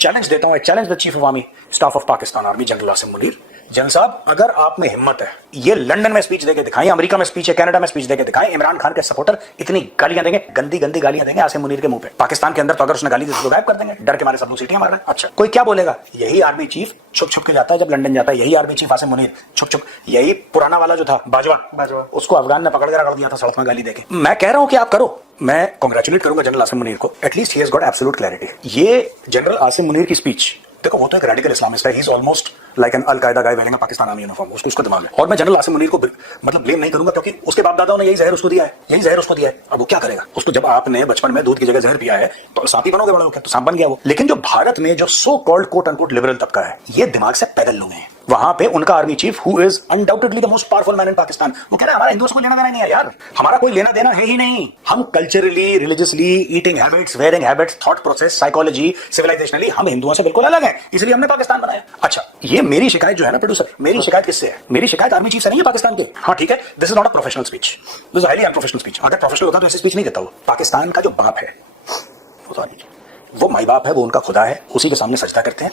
Challenge देता हूं, challenge the chief of army staff of Pakistan army general Asim Munir. General साहब, अगर आप में हिम्मत है, ये लंदन में स्पीच देके दिखाएं, अमेरिका में स्पीच है, कनाडा में स्पीच देके दिखाएं, इमरान खान के सपोर्टर इतनी गालियां देंगे, गंदी गंदी गालियां देंगे आसिम मुनीर के मुंह पे। पाकिस्तान के अंदर तो अगर उसने गाली दी तो गायब कर देंगे, डर के मारे सब लोग सीटियां मार रहे हैं। अच्छा, कोई क्या बोलेगा? यही आर्मी चीफ छुप छुप के जाता है जब लंदन जाता है, यही आर्मी चीफ आसिम मुनीर छुप छुप, यही पुराना वाला जो था बाजवा, उसको अफगान ने पकड़ के रगड़ दिया था सड़क में गाली देके। मैं कह रहा हूं कि आप करो, मैं कांग्रेचुलेट करूंगा जनरल आसिम मुनीर को, at least he has got absolute clarity. ये जनरल आसिम मुनीर की स्पीच देखो, वो तो एक रेडिकल इस्लामिस्ट है, he is almost like an al Qaeda guy wearing a Pakistan army uniform, उसको दिमाग है। और मैं जनरल आसिम मुनीर को मतलब ब्लेम नहीं करूंगा, क्योंकि उसके बाप दादाओं ने यही जहर उसको दिया है, यही जहर उसको दिया है। अब वो क्या करेगा? उसको जब आपने बचपन में दूध की जगह जहर पिया है तो सांप ही बनोगे, बड़ा होकर तो सांप बन गया वो। लेकिन जो भारत में जो so called quote unquote liberal तबका है, ये दिमाग से पैदल लोग हैं। वहां पे उनका army chief who is undoubtedly the most powerful man in Pakistan, वो कह रहा है हमारा हिंदुओं से कोई लेना देना नहीं है यार, हमारा कोई लेना देना है ही नहीं। हम culturally, religiously, eating habits, wearing habits, thought process, psychology, civilisationally हम हिंदुओं से बिल्कुल अलग है, इसलिए हमने पाकिस्तान बनाया। अच्छा, ये मेरी शिकायत जो है ना प्रोड्यूसर, मेरी शिकायत किससे है? मेरी शिकायत आर्मी चीफ से नहीं है पाकिस्तान के। हाँ ठीक है, this is not a professional speech, this is highly unprofessional speech. अगर प्रोफेशनल होता तो ऐसी स्पीच नहीं देता वो। पाकिस्तान का जो बाप है वो माई बाप है, वो उनका खुदा है, उसी के सामने सजदा करते हैं।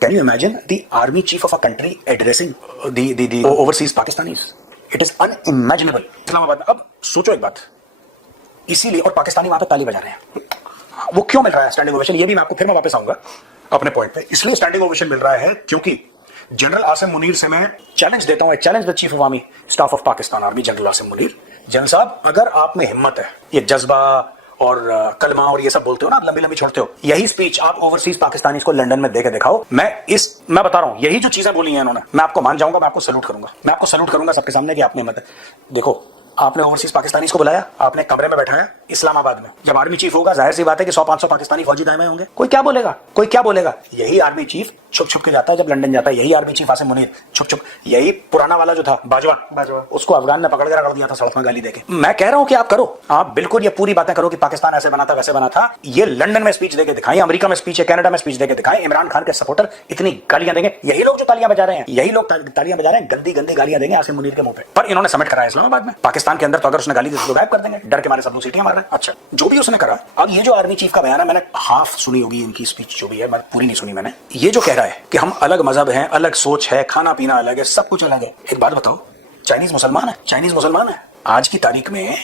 Can you imagine the army chief of a country addressing the overseas Pakistanis? It is unimaginable. Islamabad, अब सोचो एक बात, इसीलिए, और पाकिस्तानी वहां पे ताली बजा रहे हैं। वो क्यों मिल रहा है स्टैंडिंग ओवेशन? ये भी मैं आपको फिर मैं वापस आऊंगा अपने पॉइंट पे। इसलिए स्टैंडिंग ओवेशन मिल रहा है क्योंकि जनरल आसिम मुनीर से मैं चैलेंज देता हूं, challenge the chief of army staff of Pakistan army general Asim Munir. General साहब, अगर आप में हिम्मत है, ये जज्बा और कलमा और ये सब बोलते हो ना, आप लंबी लंबी छोड़ते हो, यही स्पीच आप ओवरसीज पाकिस्तानी को लंदन में देके दिखाओ। मैं बता रहा हूं, यही जो चीजें बोली हैं इन्होंने, मैं आपको मान जाऊंगा, मैं आपको सैल्यूट करूंगा, मैं आपको सैल्यूट करूंगा सबके सामने कि आपने मत देखो, आपने ओवरसीज पाकिस्तानी को बुलाया, आपने कमरे में बैठाया इस्लामाबाद में। जब आर्मी चीफ होगा, जाहिर सी बात है कि 100-500 पाकिस्तानी फौजी दाएं होंगे। कोई क्या बोलेगा? कोई क्या बोलेगा? यही आर्मी चीफ छुप छुप के जाता है जब लंदन जाता है, यही आर्मी चीफ आसिम मुनीर छुप छुप, यही पुराना वाला जो था बाजवा, उसको अफगान ने पकड़ के रगड़ दिया था सड़क में गाली देके। मैं कह रहा हूं कि आप करो, आप बिल्कुल ये पूरी बातें करो कि पाकिस्तान ऐसे बना था, वैसे बना था। ये लंदन में स्पीच देके दिखाएं, अमेरिका में स्पीच है, कनाडा में स्पीच देके दिखाएं, इमरान खान के सपोर्टर इतनी गालियां देंगे, यही लोग जो तालियां बजा रहे हैं, यही लोग तालियां बजा रहे हैं, गंदी गंदी गालियां देंगे आसिम मुनीर के मुंह पे। पर इन्होंने समिट कराया इस्लामाबाद में। पाकिस्तान के अंदर तो अगर उसने गाली दी तो गायब कर देंगे, डर के मारे सब लोग सीटियां मार रहे हैं। अच्छा, जो भी उसने करा। अब ये जो आर्मी चीफ का बयान है, मैंने हाफ सुनी होगी इनकी स्पीच जो भी है, पूरी नहीं सुनी मैंने। ये जो कह रहा है कि हम अलग मजहब हैं, अलग सोच है, खाना पीना अलग है, सब कुछ अलग है। एक बात बताओ, चाइनीज मुसलमान है, चाइनीज मुसलमान है आज की तारीख में।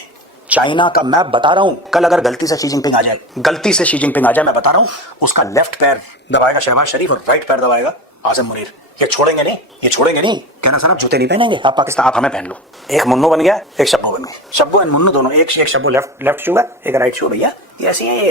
चाइना का मैं बता रहा हूं, कल अगर गलती से शी जिनपिंग आ जाए, गलती से शी जिनपिंग आ जाए, मैं बता रहा हूं, उसका लेफ्ट पैर दबाएगा शहबाज शरीफ और राइट पैर दबाएगा आसिम मुनीर। ये छोड़ेंगे नहीं, ये छोड़ेंगे नहीं। कहना सर आप जूते नहीं पहनेंगे, आप पाकिस्तान, आप हमें पहन लो। एक मुन्नू बन गया, एक शब्बू बन गया, शब्बू एंड मुन्नू दोनों, एक शब्बू लेफ्ट शू है, एक राइट शू। भैया ये ऐसी है,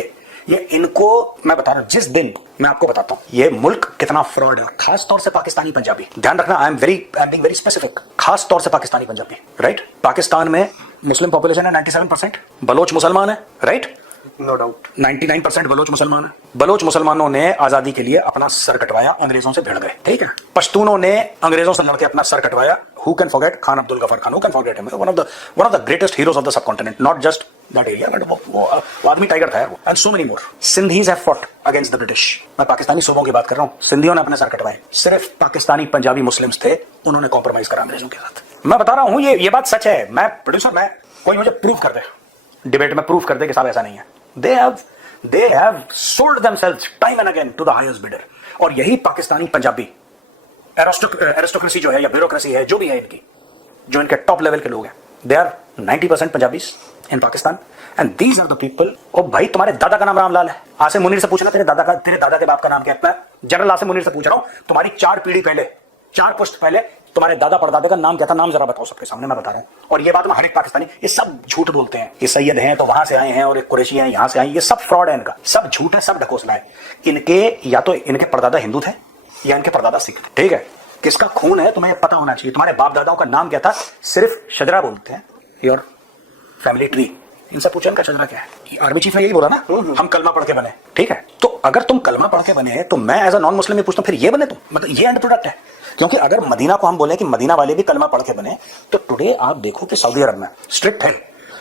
ये इनको मैं बता रहा हूं, जिस दिन मैं आपको बताता हूं ये मुल्क कितना फ्रॉड है, खास तौर से पाकिस्तानी पंजाबी। ध्यान रखना, I am being very specific, खास तौर से पाकिस्तानी पंजाबी। राइट, पाकिस्तान में मुस्लिम पॉपुलेशन है 97%, बलोच मुसलमान है, राइट, नो डाउट 99% बलोच मुसलमान है। बलोच मुसलमानों ने आजादी के लिए अपना सर कटवाया, अंग्रेजों से भिड़ गए, ठीक है। पश्तूनों ने अंग्रेजों से लड़के अपना sir कटवाया। Who can forget Khan Abdul Ghaffar Khan? Who can forget him? One of the greatest heroes of the subcontinent, not just that area, but वो आदमी टाइगर था वो। And so many more. Sindhis have fought against the British. मैं पाकिस्तानी सूबों की बात कर रहा हूँ, सिंधियों ने अपने सर कटवाए। सिर्फ पाकिस्तानी पंजाबी मुस्लिम्स थे, उन्होंने कॉम्प्रोमाइज करा अंग्रेजों के साथ। मैं बता रहा हूँ, ये बात सच है। मैं प्रोड्यूसर, मैं कोई मुझे प्रूव कर दे, डिबेट में प्रूव कर दे कि साहब ऐसा नहीं है। They have sold themselves time and again to the highest bidder. और यही पाकिस्तानी पंजाबी एरिस्टोक्रेसी जो है या ब्यूरोक्रेसी है, जो भी है इनकी, जो इनके टॉप लेवल के लोग हैं, they are 90% Punjabis in Pakistan, and these are the people. ओ भाई, तुम्हारे दादा का नाम रामलाल है, आसिम मुनीर से पूछना तेरे दादा के बाप का नाम क्या है। जनरल आसिम मुनीर से पूछ रहा हूं, तुम्हारी 4 पीढ़ी पहले, 4 पुश्त पहले तुम्हारे दादा परदादे का नाम क्या था, नाम जरा बताओ सबके सामने, मैं बता रहा हूं। और ये बात मैं हर एक पाकिस्तानी, ये सब झूठ बोलते हैं, ये सैयद हैं तो वहां से आए हैं और एक कुरैशी हैं यहां से आए, ये सब फ्रॉड है इनका, सब झूठ है, सब ढकोसला है। इनके या तो इनके परदादा हिंदू थे या इनके परदादा सिख थे, ठीक है। किसका खून है तुम्हें पता होना चाहिए। तुम्हारे बाप दादाओं का नाम क्या था, सिर्फ शजरा बोलते हैं, योर फैमिली ट्री। इनसे पूछो इनका शजरा क्या है। आर्मी चीफ ने यही बोला ना, हम कलमा पढ़ के बने, ठीक है। तो अगर तुम कलमा पढ़ के बने तो मैं एज अ नॉन मुस्लिम पूछता हूं, फिर ये बने तुम, मतलब ये एंड प्रोडक्ट है। क्योंकि अगर मदीना को हम बोले कि मदीना वाले भी कलमा पढ़ के बने, तो टुडे आप देखो कि सऊदी अरब में स्ट्रिक्ट है,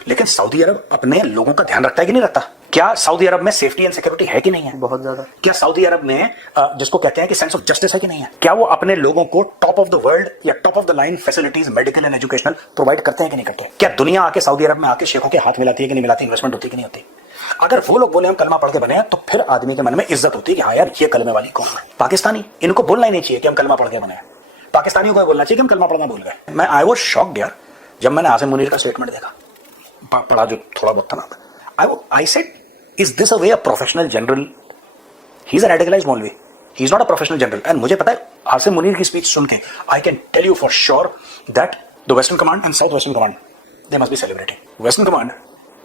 लेकिन सऊदी अरब अपने लोगों का ध्यान रखता है कि नहीं रखता? क्या सऊदी अरब में सेफ्टी एंड सिक्योरिटी है कि नहीं है? बहुत ज्यादा। क्या सऊदी अरब में जिसको कहते हैं कि सेंस ऑफ जस्टिस है कि नहीं है? क्या वो अपने लोगों को टॉप ऑफ द वर्ल्ड या top of the line facilities medical and educational provide करते हैं कि नहीं करते? क्या दुनिया आके सऊदी अरब में आके शेखों के हाथ मिलाती है कि नहीं मिलाती? इन्वेस्टमेंट होती है कि नहीं होती? अगर वो लोग बोले हम कलमा पढ़ के बने हैं, तो फिर आदमी के मन में इज्जत होती है कि हाँ यार ये कलमे वाली कौन है। पाकिस्तानी, इनको बोलना ही नहीं चाहिए कि हम कलमा पढ़ के बने हैं। पाकिस्तानियों को बोलना चाहिए कि हम कलमा पढ़ना भूल गए। मैं आई वाज शॉक्ड यार जब मैंने आसिम मुनीर का स्टेटमेंट देखा, पढ़ा जो थोड़ा बहुत था ना। I said is this a way a professional general? He is a radicalized मौलवी, he is not a professional general. And मुझे पता है आसिम मुनीर की स्पीच सुन के I can tell you for sure that the western command and south western command they must be celebrating. Western command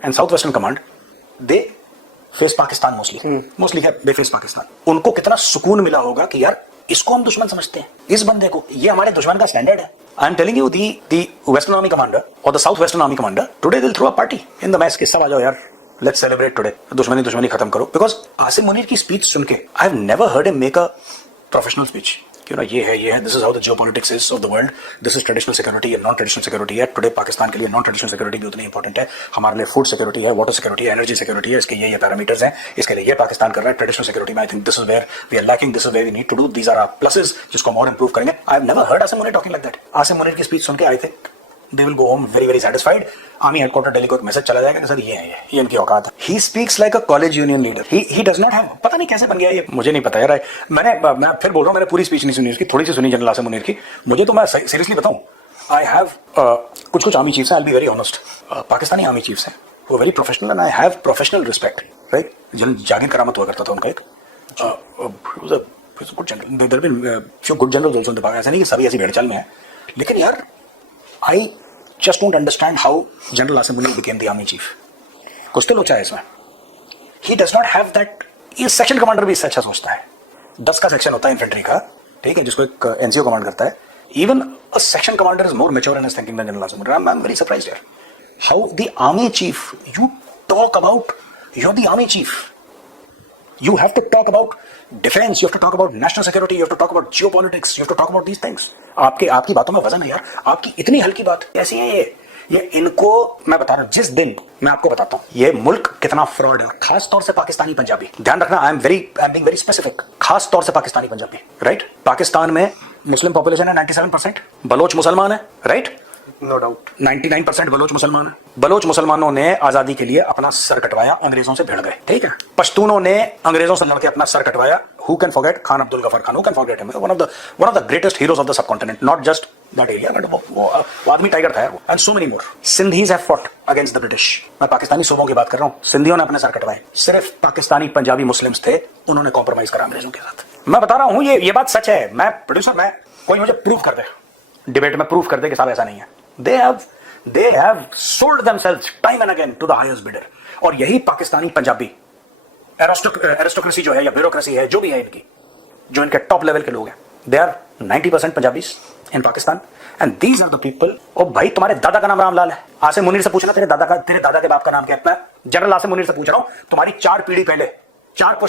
and south western command they face Pakistan mostly है, they face Pakistan. उनको कितना सुकून मिला होगा कि यार इसको हम दुश्मन समझते हैं, इस बंदे को, ये हमारे दुश्मन का स्टैंडर्ड है। I am telling you the western army commander और the south western army commander today will throw a party in the match कि सब आ जाओ यार, लेट्स सेलिब्रेट टुडे, दुश्मनी खत्म करो। बिकॉज आसिम मुनीर की स्पीच सुन के आई have never heard him make a professional speech. क्यों ना, ये है, this is how the geopolitics is of the world, this is traditional security and non traditional security है। टुडे पाकिस्तान के लिए नॉन ट्रेडिशनल सिक्योरिटी भी उतनी इंपॉर्टेंट है। हमारे लिए फूड सिक्योरिटी है, वाटर सिक्योरिटी है, एनर्जी सिक्योरिटी है, इसके ये पैरामीटर्स हैं, इसके लिए ये पाकिस्तान कर रहा है। ट्रेडिशनल सिक्योरिटी में I think this is where we are lacking, this is where we need to do, these are our pluses जिसको हम और इंप्रूव करेंगे। I have never heard Asim Munir talking like that. Asim Munir की स्पीच सुन के I think they will go home very very satisfied. Army headquarter Delhi को एक message चला जाएगा कि सर ये इनकी औकात है। He speaks like a college union leader. He does not have, पता नहीं कैसे बन गया ये, मुझे नहीं पता यार। मैं फिर बोल रहा हूँ, मैंने पूरी स्पीच नहीं सुनी उसकी, थोड़ी सी सुनी जनरल आसिम मुनीर की। मुझे तो, मैं सीरियसली बताऊँ, आई हैव कुछ आर्मी चीफ्स हैं, I will be very honest, Pakistani army chiefs हैं, वो very professional and I have professional respect, right. Jahangir Karamat हुआ करता था उनका एक good general, there been few good generals also in the Pakistan. ऐसा नहीं कि सभी ऐसी भेड़चाल में है, लेकिन यार I just don't understand how General Asim Munir became the army chief. कुछ तो लोचा है इसमें। He does not have that. ये सेक्शन कमांडर भी इससे अच्छा सोचता है। 10 का सेक्शन होता है इन्फेंट्री का, ठीक है, जिसको एक एनसीओ कमांड करता है। Even a section commander is more mature in his thinking than General Asim Munir. I'm very surprised here. How the army chief, you talk about, you're the army chief. You have to talk about defense, you have to talk about national security, you have to talk about geopolitics, you have to talk about these things. आपकी बातों में वजन है यार, आपकी इतनी हल्की बात कैसी है ये इनको मैं बता रहा हूँ, जिस दिन मैं आपको बताता हूँ ये मुल्क कितना फ्रॉड है, खास तौर से पाकिस्तानी पंजाबी, ध्यान रखना, I am being very specific, खास तौर से पाकिस्तानी पंजाबी, राइट। पाकिस्तान में मुस्लिम पॉपुलेशन है 97%, बलोच मुसलमान है, राइट, नो डाउट 99% बलोच मुसलमान है। बलोच मुसलमानों ने आजादी के लिए अपना सर कटवाया, अंग्रेजों से भिड़ गए, ठीक है। पश्तूनों ने अंग्रेजों से लड़के अपना sir कटवाया। Who can forget Khan Abdul Ghaffar Khan? Who can forget him? One of the greatest heroes of the subcontinent, not just that area, but वो आदमी टाइगर था यार, and so many more. Sindhis have fought against the British. मैं पाकिस्तानी सूबों की बात कर रहा हूँ, सिंधियों ने अपने सर कटवाए। सिर्फ पाकिस्तानी पंजाबी मुस्लिम्स थे, उन्होंने कॉम्प्रोमाइज करा अंग्रेजों के साथ। मैं बता रहा हूँ ये बात सच है। मैं प्रोड्यूसर, मैं कोई मुझे प्रूव कर दे, डिबेट में प्रूव कर दे कि साहब ऐसा नहीं है। They have sold themselves time and again to the highest bidder. और यही पाकिस्तानी पंजाबी एरिस्टोक्रेसी जो है या ब्यूरोक्रेसी है, जो भी है इनकी, जो इनके टॉप लेवल के लोग हैं, they are 90% Punjabis in Pakistan and these are the people. ओ भाई, तुम्हारे दादा का नाम रामलाल है, आसिम मुनीर से पूछना तेरे दादा के बाप का नाम क्या है। मैं जनरल आसिम मुनीर से पूछ रहा हूं, तुम्हारी 4 पीढ़ी पहले, 4 पुश्त